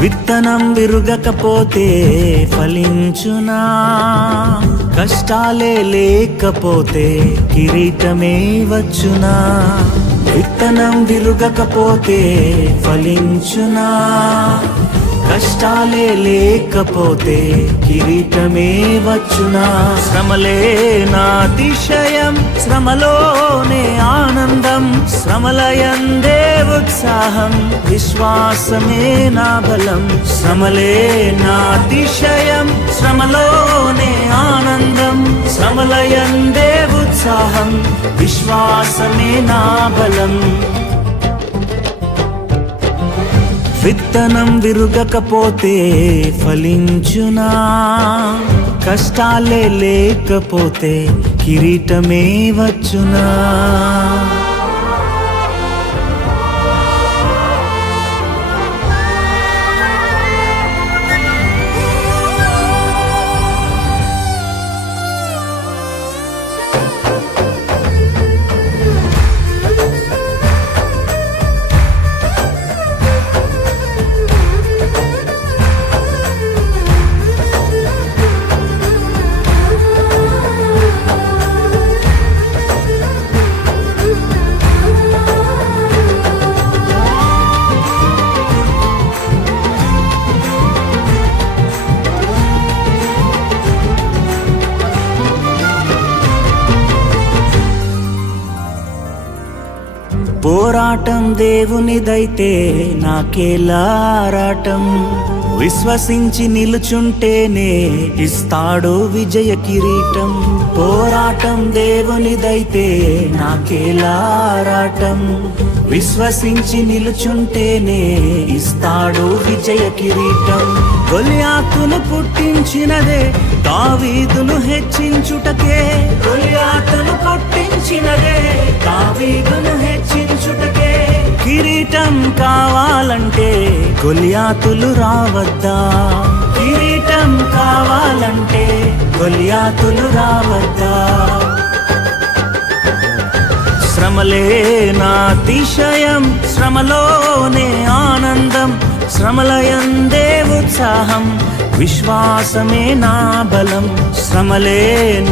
విత్తనం విరుగకపోతే ఫలించునా? కష్టాలే లేకపోతే కిరీటమే వచ్చునా? విత్తనం విరుగకపోతే ఫలించునా? కష్టాలే లేకపోతే కిరీటమే వచ్చునా? శ్రమలే నా అతిశయం, శ్రమలోనే ఆనందం, శ్రమలయందే ఉత్సాహం, విశ్వాసమే నా బలం. శ్రమలే నా అతిశయం, శ్రమలోనే ఆనందం, శ్రమలయందే ఉత్సాహం, విశ్వాసమే నా బలం. విత్తనం విరుగకపోతే ఫలించునా? కష్టాలే లేకపోతే కిరీటమే వచ్చునా? పోరాటం దేవునిదైతే నాకేలా ఆరాటం, విశ్వసించి నిలుచుంటేనే ఇస్తాడు విజయ కిరీటం. పోరాటం దేవునిదైతే నాకేలా ఆరాటం, విశ్వసించి నిలుచుంటేనే ఇస్తాడు విజయ కిరీటం. గొలియాతును పుట్టించినదే దావీదును హెచ్చించుటకే, గొలియాతును పుట్టించినదే దావీదును హెచ్చించుటకే. కిరీటం కావాలంటే గొలియాతులు రావద్దా? కిరీటం కావాలంటే గొలియాతులు రావద్దా? శ్రమలే నా అతిశయం, శ్రమలోనే ఆనందం, శ్రమలయందే ఉత్సాహం, విశ్వాసమే నా బలం. శ్రమలే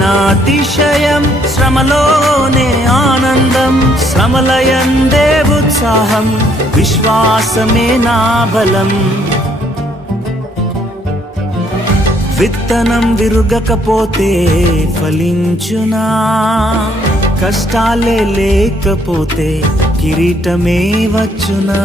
నా అతిశయం, శ్రమలోనే ఆనందం, శ్రమలయందే ఉత్సాహం, విశ్వాసమే నా బలం. విత్తనం విరుగకపోతే ఫలించునా? కష్టాలే లేకపోతే కిరీటమే వచ్చునా?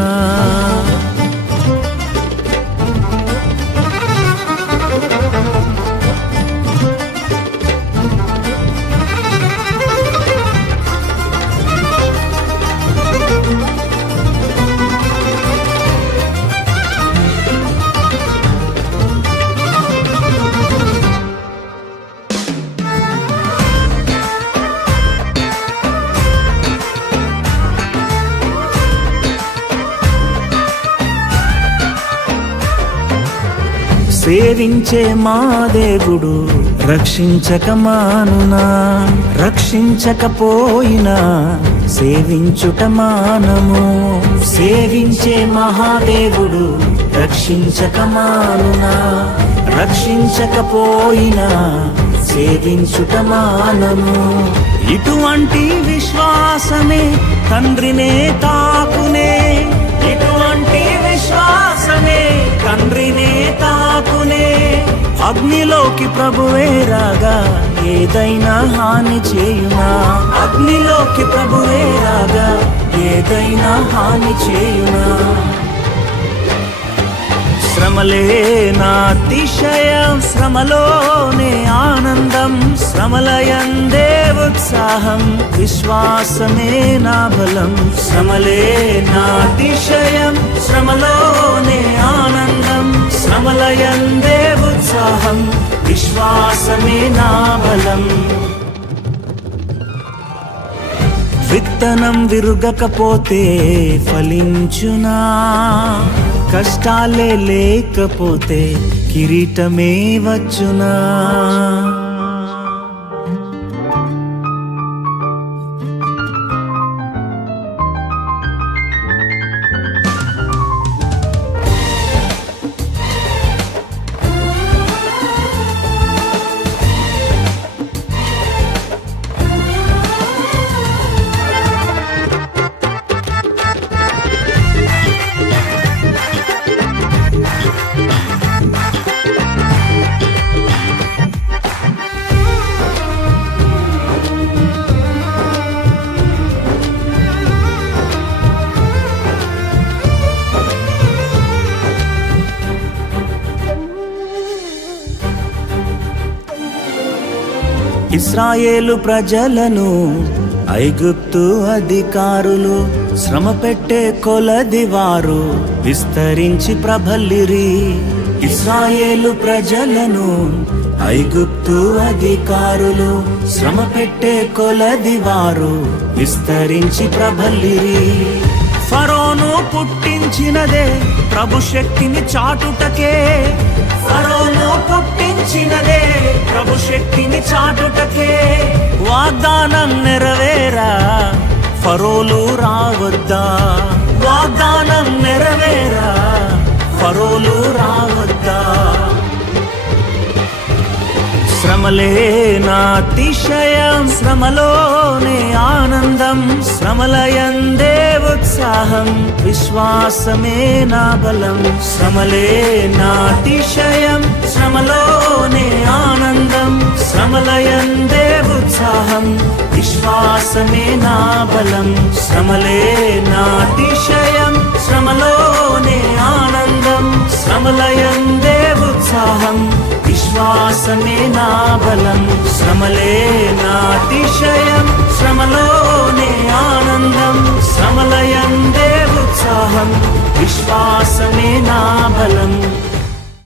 సేవించే మా దేవుడు రక్షించక మానునా? రక్షించకపోయినా సేవించుట మానము. సేవించే మహాదేవుడు రక్షించక మానునా? రక్షించకపోయినా సేవించుట మానము. ఇటువంటి విశ్వాసమే తండ్రినే తాకునే, ఇటువంటి విశ్వాసమే తండ్రినే తాకునే. అగ్నిలోకి ప్రభువే రాగా ఏదైనా హాని చేయునా? అగ్నిలోకి ప్రభువే రాగా ఏదైనా హాని చేయునా? శ్రమలే నా అతిశయం, శ్రమలోనే ఆనందం, శ్రమలయందే ఉత్సాహం, విశ్వాసమే నా బలం. శ్రమలే నా అతిశయం, శ్రమలోనే ఆనందం, శ్రమలయందే ఉత్సాహం, విశ్వాసమే నా బలం. విత్తనం విరుగకపోతే ఫలించునా? కష్టాలే లేకపోతే కిరీటమే వచ్చునా? ఇశ్రాయేలు ప్రజలను ఐగుప్తు అధికారులు శ్రమ పెట్టే కొలది వారు విస్తరించి ప్రబలిరి. ఇశ్రాయేలు ప్రజలను ఐగుప్తు అధికారులు శ్రమ పెట్టే కొలది వారు విస్తరించి ప్రబలిరి. ఫరోను పుట్టించినదే ప్రభు శక్తిని చాటుటకే, ఫరోను పుట్టించినదే ప్రభు శక్తిని చాటుటకే. వాగ్దానం నెరవేరా ఫరోలు రావద్దా, వాగ్దానం నెరవేరా ఫరోలు రావద్దా. శ్రమలే నా అతిశయం, శ్రమలోనే ఆనందం, శ్రమలయందే ఉత్సాహం, విశ్వాసమే నా బలం. శ్రమలే నా అతిశయం, శ్రమలోనే ఆనందం, శ్రమలయందే ఉత్సాహం, విశ్వాసమే నా బలం. శ్రమలే నా అతిశయం, శ్రమలోనే ఆనందం, శ్రమలయందే ఉత్సాహం, విశ్వాసమే నా బలం. శ్రమలే నా అతిశయం, శ్రమలోనే ఆనందం, శ్రమలయందే ఉత్సాహం, విశ్వాసమే నా బలం.